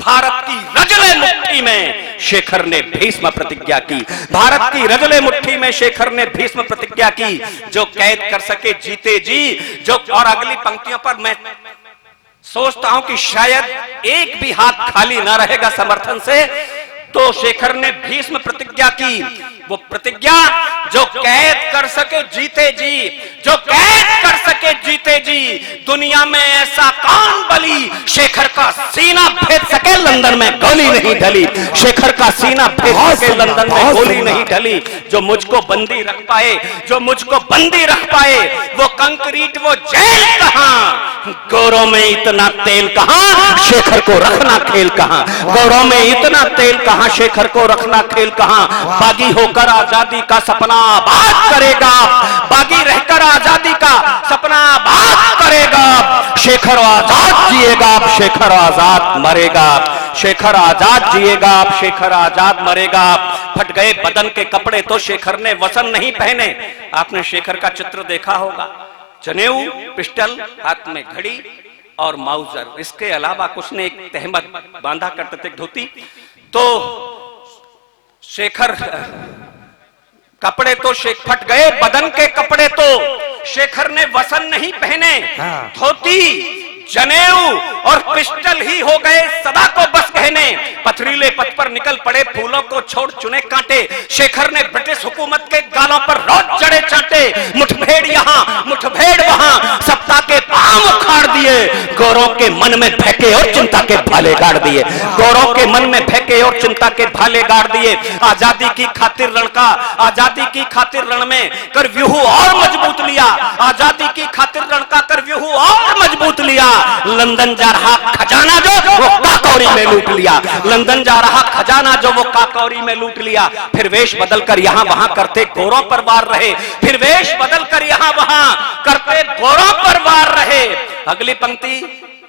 भारत की रजले मुट्ठी में शेखर ने भीष्म प्रतिज्ञा की, भारत की रजले मुट्ठी में शेखर ने भीष्म प्रतिज्ञा की। जो कैद कर सके जीते जी, जो, और अगली पंक्तियों पर मैं सोचता हूं कि शायद एक भी हाथ खाली ना रहेगा समर्थन से, तो शेखर ने भीष्म प्रतिज्ञा की। वो प्रतिज्ञा जो कैद कर सके जीते जी, जो कैद कर सके जीते जी, दुनिया में ऐसा कौन बली शेखर का सीना भेद सके लंदन में गोली नहीं ढली, शेखर का सीना भेद सके लंदन में गोली नहीं ढली। जो मुझको बंदी रख पाए, जो मुझको बंदी रख पाए, वो कंक्रीट वो जेल कहां, गोरों में इतना तेल कहां, शेखर को रखना खेल कहां, गोरों में इतना तेल कहां, शेखर को रखना खेल कहां। बागी होकर आजादी का सपना आबाद करेगा, बागी रहकर आजादी का सपना आबाद करेगा। शेखर आजाद जिएगा, शेखर आजाद मरेगा, शेखर आजाद जिएगा, शेखर आजाद मरेगा। फट गए बदन के कपड़े तो शेखर ने वसन नहीं पहने। आपने शेखर का चित्र देखा होगा, जनेऊ, पिस्टल, हाथ में घड़ी और माउजर, इसके अलावा कुछ ने एक तहमत बांधा करते थे धोती। तो शेखर कपड़े तो फट गए बदन के कपड़े तो शेखर ने वसन नहीं पहने, धोती, जनेऊ और पिस्टल ही हो गए सदा को बस कहने। पथरीले पथ पर निकल पड़े फूलों को छोड़ चुने कांटे, शेखर ने ब्रिटिश हुकूमत के गालों पर रोज चढ़े चांटे। मुठभेड़ यहाँ मुठभेड़ वहां, सत्ता के पांव उखाड़ दिए, गोरों के मन में फेंके और चिंता के भाले गाड़ दिए, गोरों के मन में फेंके और चिंता के भाले गाड़ दिए। आजादी की खातिर रण का, आजादी की खातिर रण में कर व्यूह और मजबूत लिया, आजादी की खातिर रण का कर व्यूह और मजबूत लिया। लंदन जा रहा खजाना जो वो काकौरी में लूट लिया, लंदन जा रहा खजाना जो वो काकौरी में लूट लिया। फिर वेश बदलकर यहाँ वहां करते गोरों पर वार रहे, फिर वेश बदलकर यहाँ वहां करते गोरों पर वार रहे। अगली पंक्ति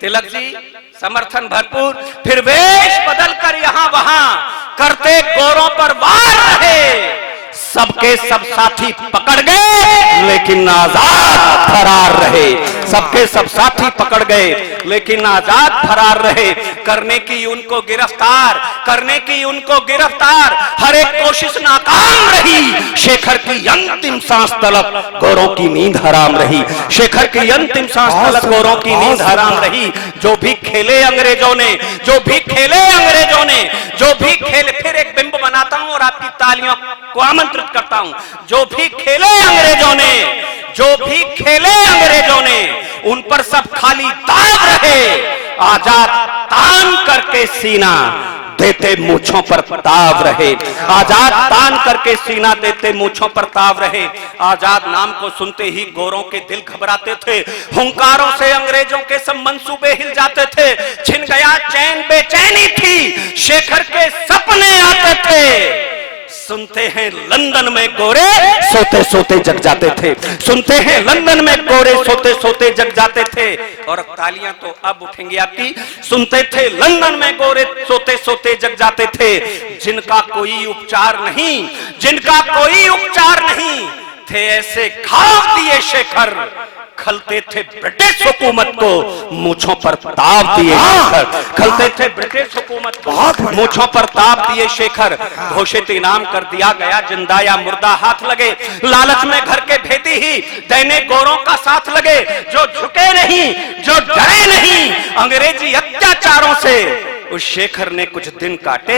तिलक जी, समर्थन भरपूर। फिर वेश बदलकर यहाँ वहां करते गोरों पर वार रहे, सबके सब साथी पकड़ गए लेकिन आजाद फरार रहे, सबके सब साथी पकड़ गए लेकिन आजाद फरार रहे। करने की उनको गिरफ्तार, करने की उनको गिरफ्तार, हर एक कोशिश नाकाम रही। शेखर की अंतिम सांस तलक गोरों की नींद हराम रही, शेखर की अंतिम सांस तलक गोरों की नींद हराम रही। जो भी खेले अंग्रेजों ने, जो भी खेले अंग्रेजों ने, जो भी खेले, फिर एक बिंब बनाता हूं और आपकी तालियों को आमंत्रित करता हूं। जो भी खेले अंग्रेजों ने, जो भी खेले अंग्रेजों ने, उन पर सब खाली दाग रहे। आजाद तान करके सीना देते मूंछों पर ताव रहे, आजाद तान करके सीना देते मूंछों पर ताव रहे। आजाद नाम को सुनते ही गोरों के दिल घबराते थे, हुंकारों से अंग्रेजों के सब मंसूबे हिल जाते थे। छिन गया चैन बेचैनी थी, शेखर के सपने आते थे। सुनते हैं लंदन में गोरे सोते सोते जग जाते थे, सुनते हैं लंदन में गोरे सोते सोते जग जाते थे। और तालियां तो अब उठेंगी आपकी। सुनते थे लंदन में गोरे सोते सोते जग जाते थे, जिनका कोई उपचार नहीं, जिनका कोई उपचार नहीं थे, ऐसे घाव दिए शेखर खलते थे ब्रिटिश हुकूमत को मूंछों पर ताप दिए शेखर, खलते थे ब्रिटिश हुकूमत को मूंछों पर ताप दिए शेखर। घोषित इनाम कर दिया गया, जिंदा या मुर्दा हाथ लगे, लालच में घर के भेदी ही दैने गोरों का साथ लगे। जो झुके नहीं, जो डरे नहीं अंग्रेजी अत्याचारों से, उस शेखर ने कुछ दिन काटे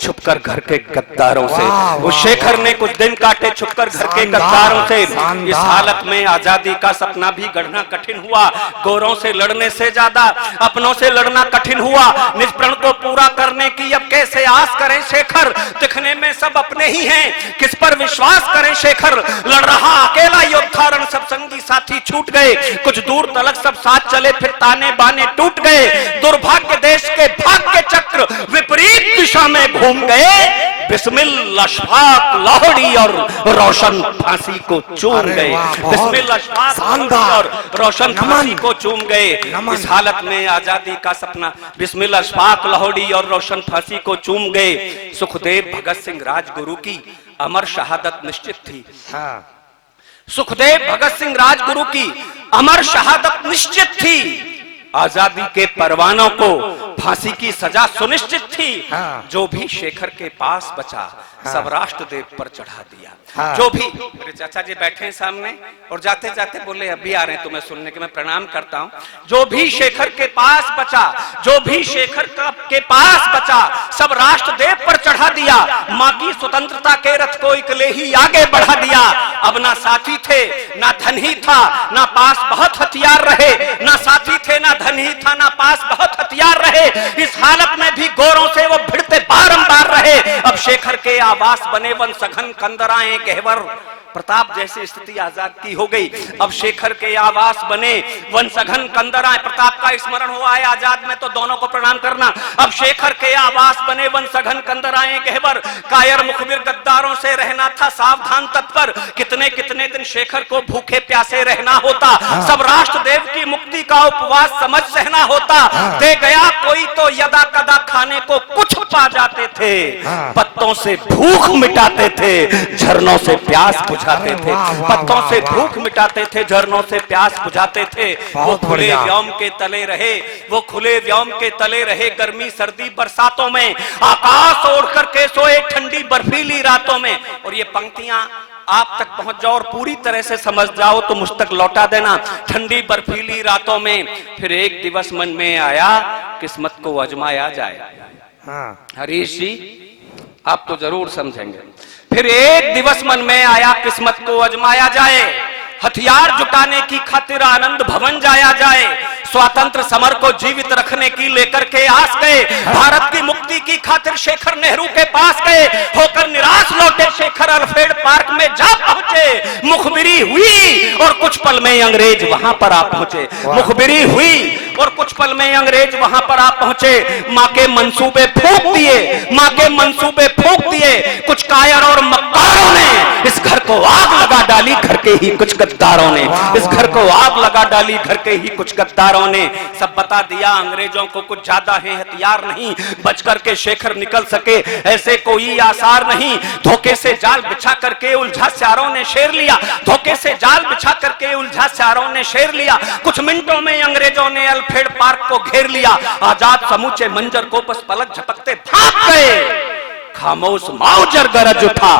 छुपकर घर के गद्दारों से। उस शेखर ने कुछ दिन काटे छुपकर घर के गद्दारों से। इस हालत में आजादी का सपना भी गढ़ना कठिन हुआ। गोरों से लड़ने से ज्यादा अपनों से लड़ना कठिन हुआ। निज प्रण को पूरा करने की अब कैसे आस करें शेखर, दिखने में सब अपने ही हैं, किस पर विश्वास करें शेखर। लड़ रहा अकेला योद्धा रण, सब संगी साथी छूट गए, कुछ दूर तलक सब साथ चले, फिर ताने बाने टूट गए। दुर्भाग्य देश के भाग्य चक्र विपरीत दिशा में घूम गए। बिस्मिल अशफाक लाहौरी और रोशन फांसी को चूम गए। बिस्मिल अशफाक और रोशन फांसी को चूम गए। इस हालत में आजादी का सपना, बिस्मिल अशफाक लाहौरी और रोशन फांसी को चूम गए। सुखदेव भगत सिंह राजगुरु की अमर शहादत निश्चित थी। सुखदेव भगत सिंह राजगुरु की अमर शहादत निश्चित थी। आजादी के परवानों को फांसी की सजा सुनिश्चित थी। जो भी शेखर के पास बचा सब राष्ट्रदेव पर चढ़ा दिया। जो भी, मेरे चाचा जी बैठे हैं सामने और जाते जाते बोले अभी आ रहे हैं तुम्हें सुनने के, मैं प्रणाम करता हूं। जो भी शेखर के पास बचा, जो भी शेखर के पास बचा सब राष्ट्रदेव पर चढ़ा दिया। मां की स्वतंत्रता के रथ को इकले ही आगे बढ़ा दिया। अब ना साथी थे ना धन ही था, ना पास बहुत हथियार रहे। ना साथी थे ना धन ही था, ना पास बहुत हथियार रहे। इस हालत में भी गोरों से वो भिड़ते बारंबार रहे। अब शेखर के आवास बने वन सघन कंदराएं गहवर, प्रताप जैसी स्थिति आजाद की हो गई। अब शेखर के आवास बने वन सघन कंदराएं, प्रताप का स्मरण हुआ है आजाद में तो दोनों को प्रणाम करना। अब शेखर के आवास बने वन सघन कंदराएं गहवर, कायर मुखबिर गद्दारों से रहना था सावधान तत्पर। कितने कितने दिन शेखर को भूखे प्यासे रहना होता। सब राष्ट्रदेव की मुक्ति का उपवास समझ सहना होता। दे गया कोई तो यदा कदा खाने को कुछ पा जाते थे। पत्तों से भूख मिटाते थे, झरनों से प्यास बुझाते थे। पत्तों से भूख मिटाते थे, झरनों से प्यास बुझाते थे। वो खुले व्योम के तले रहे, वो खुले व्योम के तले रहे। गर्मी सर्दी बरसातों में आकाश ओढ़ करके सोए ठंडी बर्फीली रातों में। और ये पंक्तियां आप तक पहुंच जाओ और पूरी तरह से समझ जाओ तो मुझ तक लौटा देना। ठंडी बर्फीली रातों में फिर एक दिवस मन में आया किस्मत को आजमाया जाए। हरीश जी आप तो जरूर समझेंगे। फिर एक दिवस मन में आया किस्मत को आजमाया जाए। हथियार जुटाने की खातिर आनंद भवन जाया जाए। स्वातंत्र समर को जीवित रखने की लेकर के आस गए। भारत की मुक्ति की खातिर शेखर नेहरू के पास गए। होकर निराश लौटे शेखर अल्फ्रेड पार्क में जा पहुंचे। मुखबिरी हुई और कुछ पल में अंग्रेज वहां पर आ पहुंचे। मुखबिरी हुई और कुछ पल में अंग्रेज वहां पर आ पहुंचे। मां के मंसूबे फूंक दिए, मां के मंसूबे फूंक दिए। कुछ कायर और मक्कारों ने इस घर को आग लगा डाली, घर के ही कुछ गद्दारों ने इस घर को आग लगा डाली, घर के ही कुछ गद्दारों ने। सब बता दिया अंग्रेजों को कुछ ज्यादा है हथियार नहीं, बच करके शेखर निकल सके ऐसे कोई आसार नहीं। धोखे से जाल बिछा करके उलझा स्यारों ने शेर लिया। धोखे से जाल बिछा करके उलझा स्यारों ने शेर लिया। कुछ मिनटों में अंग्रेजों ने अल्फ्रेड पार्क को घेर लिया। आजाद समूचे मंजर को बस पलक झपकते भाग गए। खामोश माउजर गरज उठा,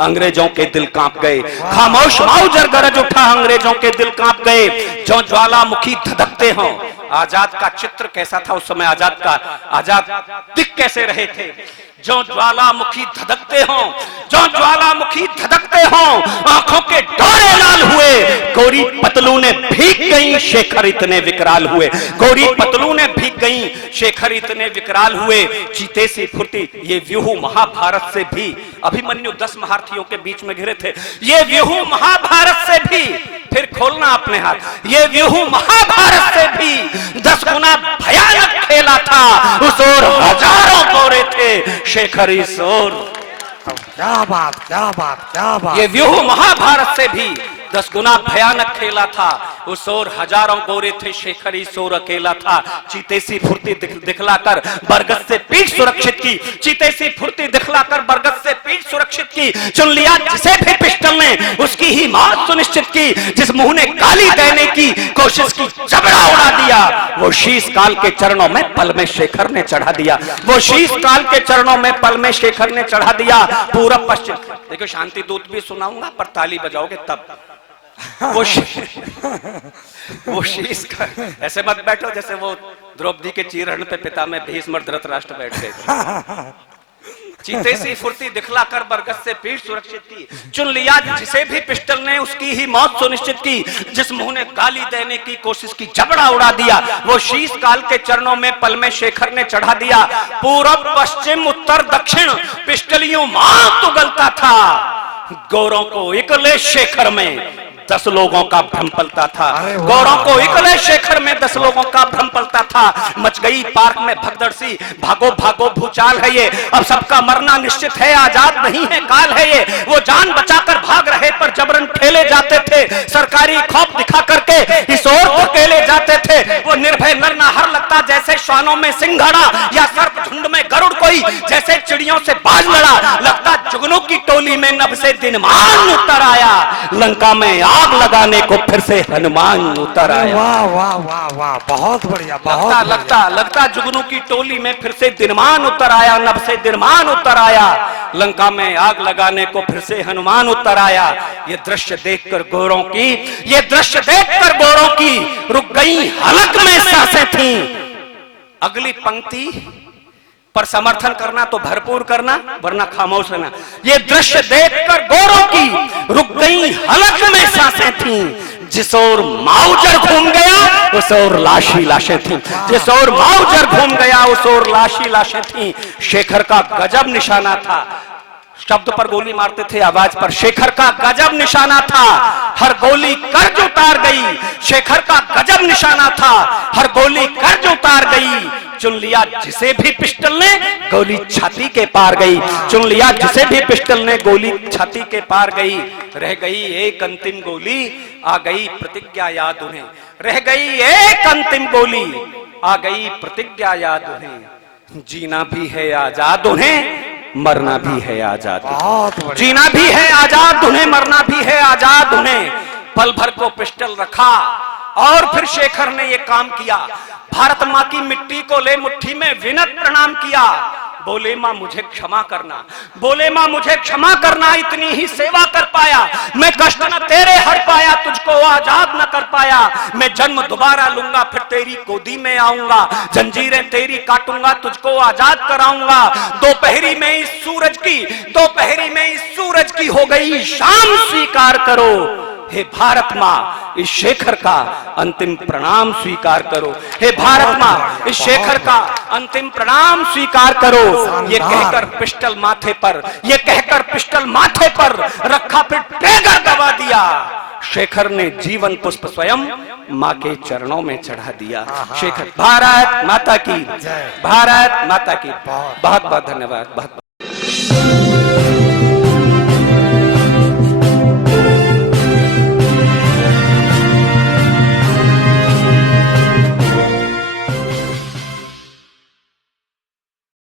अंग्रेजों के दिल कांप गए। खामोश माउजर गरज उठा, अंग्रेजों के दिल कांप गए। जो ज्वालामुखी धधकते हों। आजाद का चित्र कैसा था उस समय, आजाद दिख कैसे रहे थे। जो ज्वालामुखी धधकते हों, जो ज्वालामुखी धधकते हों, आंखों के डोरे लाल हुए। गोरी पतलूने भीग गई, शेखर इतने विकराल हुए। गोरी पतलूने भीग गई, शेखर इतने विकराल हुए। चीते सी फुर्ती, ये व्यूह महाभारत से भी। अभिमन्यु 10 महारथियों के बीच में घिरे थे। ये व्यूह महाभारत से भी, फिर खोलना अपने हाथ, ये व्यूह महाभारत से भी 10 गुना भयानक खेला था। उस ओर हजारों गोरे थे, शेखर इस ओर। क्या बात, क्या बात, क्या बात। ये व्यूह महाभारत से भी 10 गुना भयानक खेला था। उस ओर हजारों गोरे थे, शेखर इस ओर अकेला था। चीते सी फुर्ती दिखलाकर बरगद से पीठ सुरक्षित की, चीते सी फुर्ती दिखलाकर बरगद से पीठ सुरक्षित की। चुन लिया जिसे भी पिस्टल ने, उसकी ही मौत सुनिश्चित की। जिस मुंह ने गाली देने की कोशिश की, जबड़ा उड़ा दिया। वो शीश काल के चरणों में पल में शेखर ने चढ़ा दिया। वो शीश काल के चरणों में पल में शेखर ने चढ़ा दिया। पूरब पश्चिम, देखो शांति दूत भी सुनाऊंगा पर ताली बजाओगे तब। वो शीश का, ऐसे मत बैठो जैसे वो द्रौपदी के चीरहरण पे पिता में भीष्म धृतराष्ट्र बैठ गए थे। चीते सी फुर्ती दिखलाकर बरगद से पीठ सुरक्षित की। चुन लिया जिसे भी पिस्टल ने, उसकी ही मौत सुनिश्चित की। जिस मुंह ने गाली देने की कोशिश की, जबड़ा उड़ा दिया। वो शीश काल के चरणों में पल में शेखर ने चढ़ा दिया। पूरब पश्चिम उत्तर दक्षिण पिस्टलियों मार उगलता था। गौरों को इकले शेखर में 10 लोगों का भ्रम पलता था। गौरों को इकले शेखर में 10 लोगों का भ्रम पलता था। मच गई पार्क में भगदड़ सी, भागो भागो भूचाल है ये। अब सबका मरना निश्चित है, आजाद नहीं है काल है ये। वो जान बचाकर भाग रहे पर जबरन ठेले जाते थे। सरकारी खौफ दिखा करके इस ओर धकेले जाते थे। वो निर्भय नरनाहर लगता जैसे श्वानों में सिंघाड़ा, या सर्प झुंड में गरुड़ कोई जैसे चिड़ियों से बाज लड़ा। लगता जुगनू की टोली में नभ से दिनमान उतर आया। लंका में आग लगाने को फिर से हनुमान उतर आया। वाह वाह वाह वाह, बहुत बढ़िया, बहुत लगता जुगनू की टोली में फिर से दिनमान उतर आया। नभ से दिनमान उतर आया। लंका में आग लगाने को फिर से हनुमान उतर आया। ये दृश्य देखकर गोरों की, ये दृश्य देखकर गोरों की रुक गई हलक में सांसें थीं। अगली पंक्ति पर समर्थन करना तो भरपूर करना, वरना खामोश रहना। ये दृश्य देखकर गोरों की रुक गई हलक में सांसें थीं। जिस ओर माउजर घूम गया उस ओर लाशी लाशें थीं। जिस ओर माउजर घूम गया उस ओर लाशी लाशें थीं। शेखर का गजब निशाना था। शब्द पर गोली मारते थे, आवाज पर। शेखर का गजब निशाना था, हर गोली कर्ज उतार गई। शेखर का गजब निशाना था, हर गोली कर्ज उतार गई। चुन लिया जिसे भी पिस्टल ने, गोली छाती के पार गई। चुन लिया जिसे भी पिस्टल ने, गोली छाती के पार गई। रह गई एक अंतिम गोली, आ गई प्रतिज्ञा याद उन्हें। रह गई एक अंतिम गोली, आ गई प्रतिज्ञा याद उन्हें। जीना भी है आजाद उन्हें, मरना भी है आजाद। जीना भी है आजाद उन्हें, मरना भी है आजाद उन्हें। पल भर को पिस्टल रखा और फिर शेखर ने ये काम किया। भारत माँ की मिट्टी को ले मुट्ठी में विनत प्रणाम किया। बोले माँ मुझे क्षमा करना, बोले माँ मुझे क्षमा करना। इतनी ही सेवा कर पाया मैं, कष्ट न तेरे हर पाया, तुझको आजाद न कर पाया। मैं जन्म दोबारा लूंगा, फिर तेरी गोदी में आऊंगा। जंजीरें तेरी काटूंगा, तुझको आजाद कराऊंगा। दोपहरी में इस सूरज की, दोपहरी में इस सूरज की हो गई शाम, स्वीकार करो हे भारत माँ, इस शेखर का अंतिम प्रणाम स्वीकार करो। हे भारत माँ, इस शेखर का अंतिम प्रणाम स्वीकार करो। ये कहकर पिस्टल माथे पर, ये कहकर पिस्टल माथे पर रखा, फिर ट्रिगर दबा दिया। शेखर ने जीवन पुष्प स्वयं माँ के चरणों में चढ़ा दिया। शेखर, भारत माता की, भारत माता की। बहुत बहुत धन्यवाद। बहुत